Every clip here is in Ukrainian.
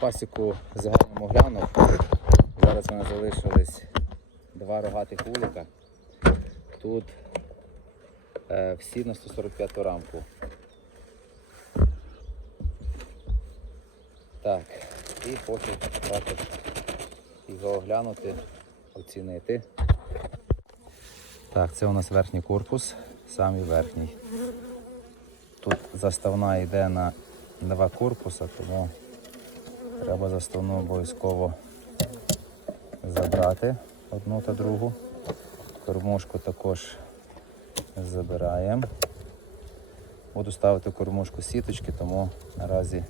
Пасіку загальному глянув. Зараз в мене залишились два рогатих вулика. Тут е, всі на 145 рамку. Так, і хочу його оглянути, оцінити. Так, це у нас верхній корпус, самий верхній. Тут заставна йде на два корпуса, тому треба заставну обов'язково забрати одну та другу. Кормушку також забираємо. Буду ставити кормушку сіточки, тому наразі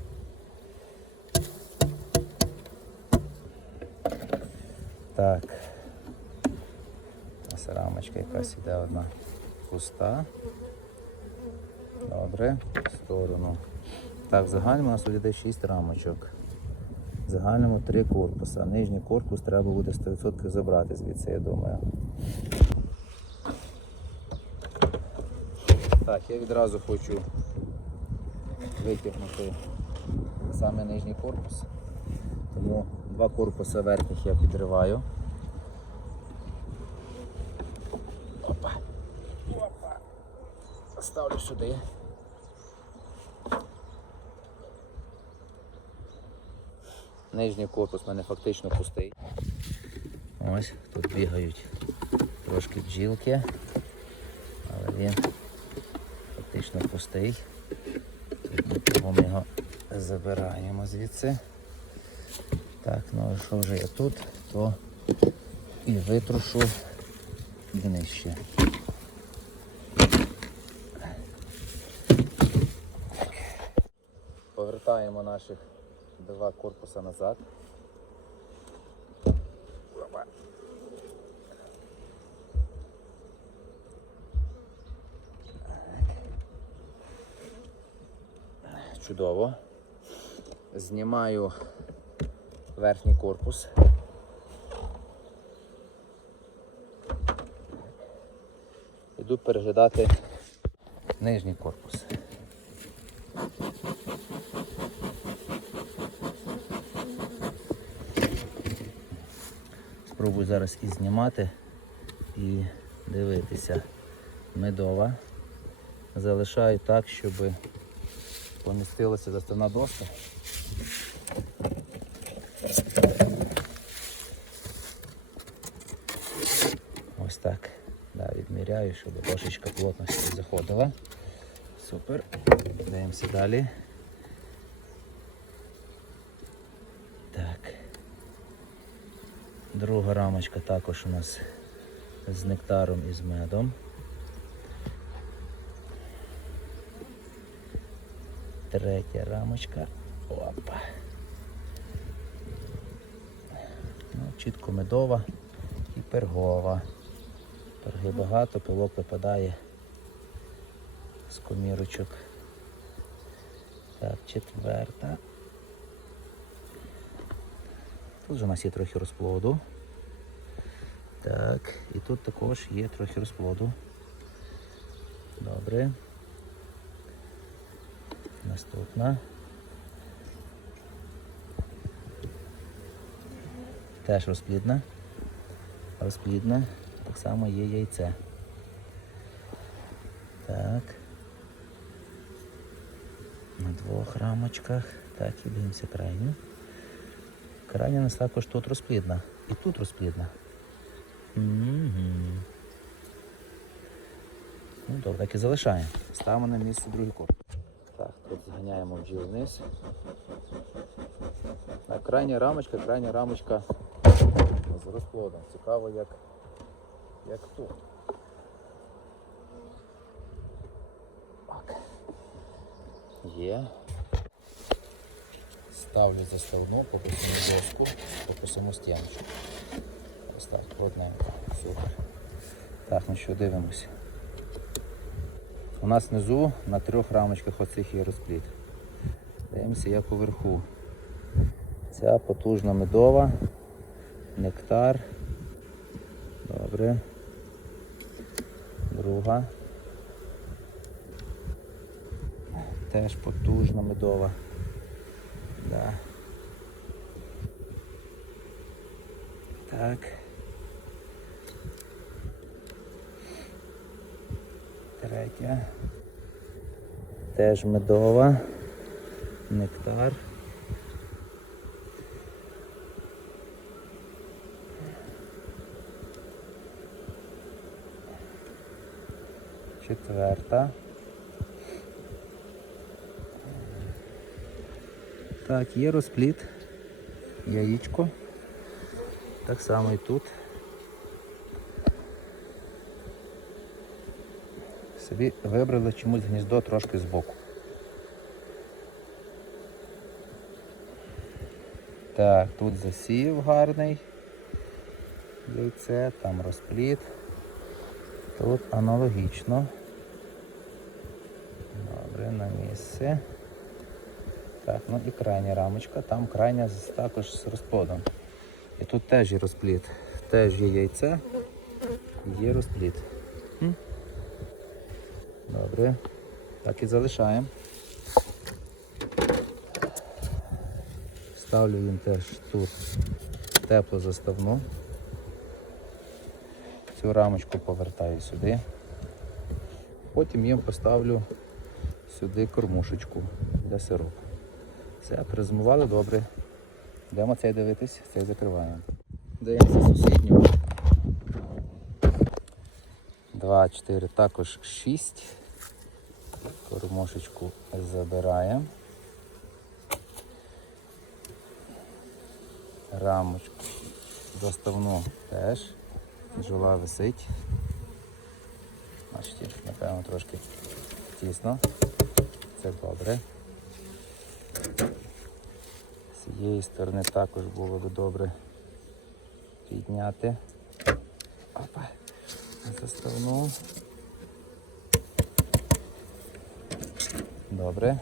так. Ось рамочка якась іде одна пуста. Добре, в сторону. Так, в загальному у нас тут йде 6 рамочок. В загальному 3 корпуса. Нижній корпус треба буде 100% забрати звідси, я думаю. Так, я відразу хочу витягнути саме нижній корпус. Тому два корпуси верхніх я підриваю. Опа. Опа. Ставлю сюди. Нижній корпус у мене фактично пустий. Ось тут бігають трошки бджілки, але він фактично пустий. Тут ми його забираємо звідси. Так, ну а що вже я тут, то і витрушу днище. Повертаємо наших два корпуса назад. Чудово. Знімаю верхній корпус. Іду переглядати нижній корпус. Спробую зараз і знімати і дивитися. Медова. Залишаю так, щоб помістилася заставна доска. Ось так. Да, відміряю, щоб ложечка плотності заходила. Супер. Дивимося далі. Так. Друга рамочка також у нас з нектаром і з медом. Третя рамочка. Опа. Ну, чітко медова і пергова. Перги багато, пилок випадає з комірочок. Так, четверта. Тут же у нас є трохи розплоду. Так, і тут також є трохи розплоду. Добре. Наступна. Теж розплідна. Розплідна. Так само є яйце. Так. На двох рамочках. Так, і дивимося крайню. Крайня нас також тут розплідна. І тут розплідна. Угу. Ну, добре, так і залишаємо. Ставимо на місце другий корпус. Так, тут зганяємо бджіл вниз. А крайня рамочка, крайня рамочка з розплодом. Цікаво, як, як тут. Є. Ставлю заставну, по саму доску, по саму стіночку. Ось так, плотненько. Супер. Так, ну що, дивимося. У нас внизу на трьох рамочках оцих є розпліт. Дивимося, як уверху. Ця потужна медова, нектар. Добре. Друга. Теж потужна медова. Да. Так. Третя. Теж медова. Нектар. Четверта. Так, є розпліт, яєчко. Так само і тут. Собі вибрали чомусь гніздо трошки збоку. Так, тут засів гарний яйце, там розпліт. Тут аналогічно. Добре, на місце. Так, ну і крайня рамочка, там крайня також з розплодом. І тут теж є розпліт. Теж є яйце, є розпліт. М? Добре. Так і залишаємо. Ставлю їм теж тут теплу заставну. Цю рамочку повертаю сюди. Потім їм поставлю сюди кормушечку для сиропу. Все, призумували добре. Йдемо цей дивитись, цей закриваємо. Даємося сусідню. Два, чотири, також шість. Кормошечку забираємо. Рамочку заставну теж. Джула висить. Бачите, напевно, трошки тісно. Це добре. З цієї сторони також було б добре підняти. Опа. Заставну. Добре.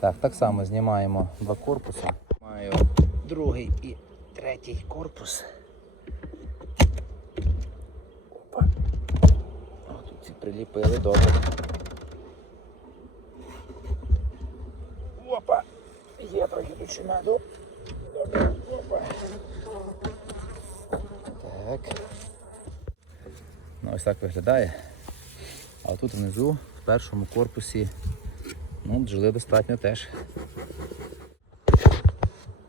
Так, так само знімаємо два корпуси. Маю другий і третій корпус. Опа. О, тут ці приліпили добре. Опа. Так. Ну, ось так виглядає. А тут внизу, в першому корпусі, ну, бджоли достатньо теж.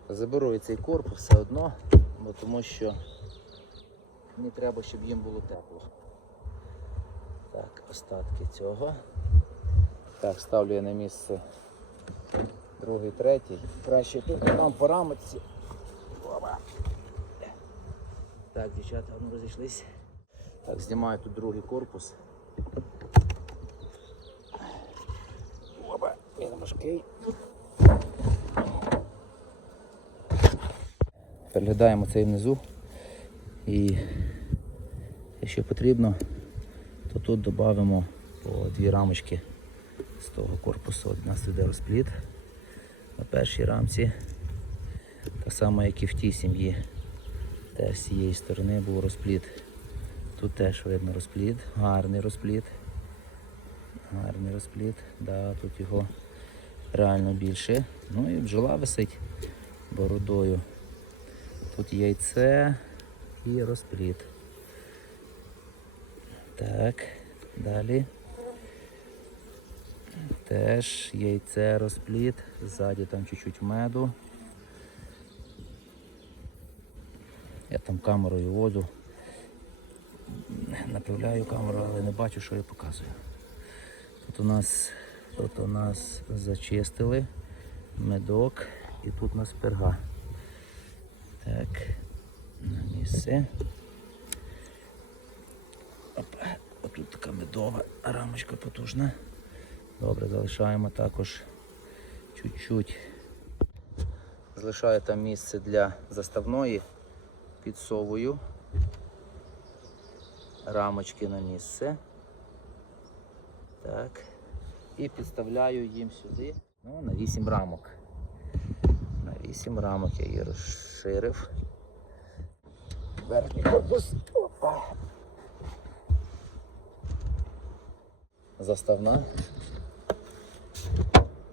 Заберу і цей корпус все одно, бо тому що мені треба, щоб їм було тепло. Так, остатки цього. Так, ставлю я на місце другий, третій. Краще тут нам по рамочці. Так, дівчата, ну розійшлись. Так, знімаю тут другий корпус. Опа, він важкий. Переглядаємо цей внизу. І якщо потрібно, то тут додамо по дві рамочки з того корпусу. У нас йде розпліт на першій рамці. Так само, як і в тій сім'ї. Теж з цієї сторони був розпліт. Тут теж видно розпліт, гарний розпліт. Гарний розпліт, да, тут його реально більше. Ну і бджола висить бородою. Тут яйце і розпліт. Так, далі. Теж яйце розпліт, ззаді там чуть-чуть меду. Я там камерою воду. Направляю камеру, але не бачу, що я показую. Тут у нас, тут у нас зачистили медок і тут у нас перга. Так, на місце. Опа, отут така медова рамочка потужна. Добре, залишаємо також чуть-чуть. Залишаю там місце для заставної, підсовую рамочки на місце. Так. І підставляю їм сюди ну, на 8 рамок. На 8 рамок я її розширив. Верхній корпус. Заставна.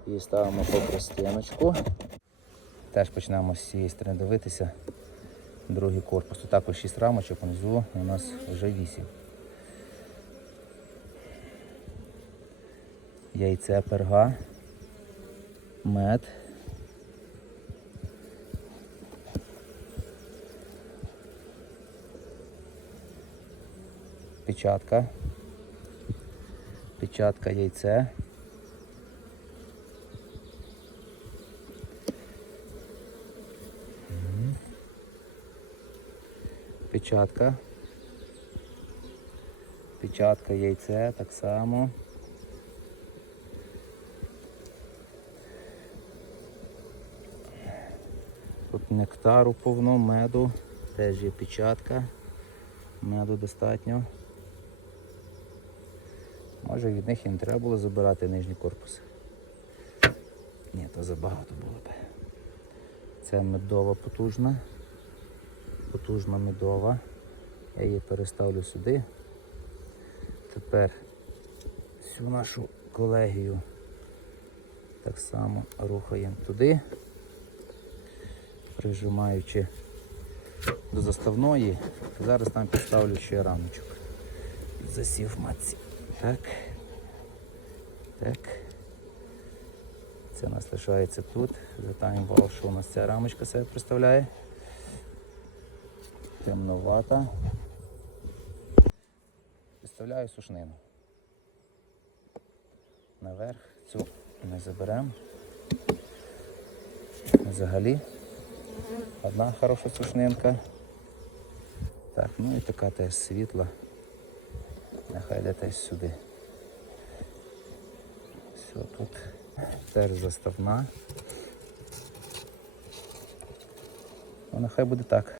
І ставимо по простиночку. Теж почнемо з цієї сторони дивитися. другий корпус. Тут також 6 рамочок, внизу у нас вже 8. Яйце перга, мед. Печатка. Печатка яйце. Печатка. Печатка яйце так само. Тут нектару повно, меду, теж є печатка. Меду достатньо. Може від них і не треба було забирати нижній корпус. Ні, то забагато було б. Це медова потужна. Потужна медова. Я її переставлю сюди. Тепер всю нашу колегію так само рухаємо туди, прижимаючи до заставної. Зараз там підставлю ще рамочок. Засів матці. Так. Так. Це у нас лишається тут. Звертаємо увагу, що у нас ця рамочка себе представляє. Темновата. Підставляю сушнину. Наверх цю ми заберемо. Взагалі. Одна хороша сушнинка. Так, ну і така теж світла. Нехай теж сюди. Все тут. Теж заставна. Ну, нехай буде так.